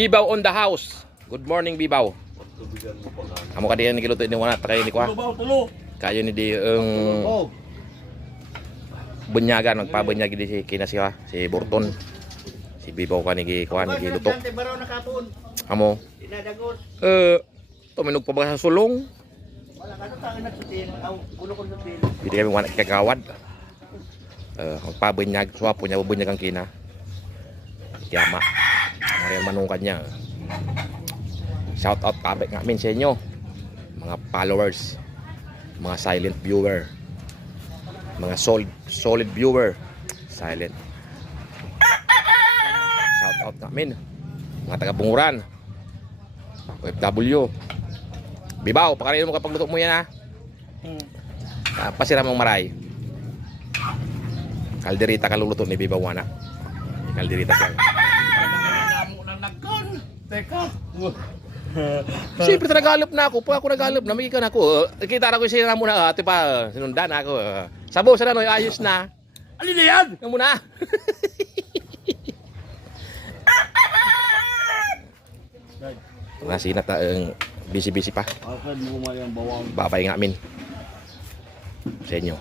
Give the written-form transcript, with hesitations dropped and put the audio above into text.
Bibaw on the house. Good morning, Bibaw. Amo ka diyan nikiluto ni wana takay ni ko. Kayo ni di bunyagan magpabunyag di si kina siya si Burton. Si Bibaw ka ni kuan ni luto. Amo. Tuminog pa ba sa sulong? Wala ka tangin na sutin. Aw, kuno ko sutin. Hindi kami wana kagawad. Magpabunyag, swapo niya bubunyag ang kina. Yama. Mariel manungkan niya. Shout out pabrik nga min sa inyo. Mga followers, mga silent viewer, mga solid viewer, silent. Shout out nga min. Mga taga-Bunguran, OFW. Bibaw, pakarin mo kapag luto mo yan ha. Pasiram mong maray. Kalderita kaluluto ni Bibaw wana. Kalderita siya. Teka. Siyempre nagalop na ako. Pag ako nagalop na, may ikan ako. Kita na ko yung sinana muna. Ito pa, sinundan ako. Sabo sa nanoy, ayos na. Alin na yan? Yan muna. Nasinat na busy-busy pa. Akan mo mayang bawang. Babay nga amin sa inyo.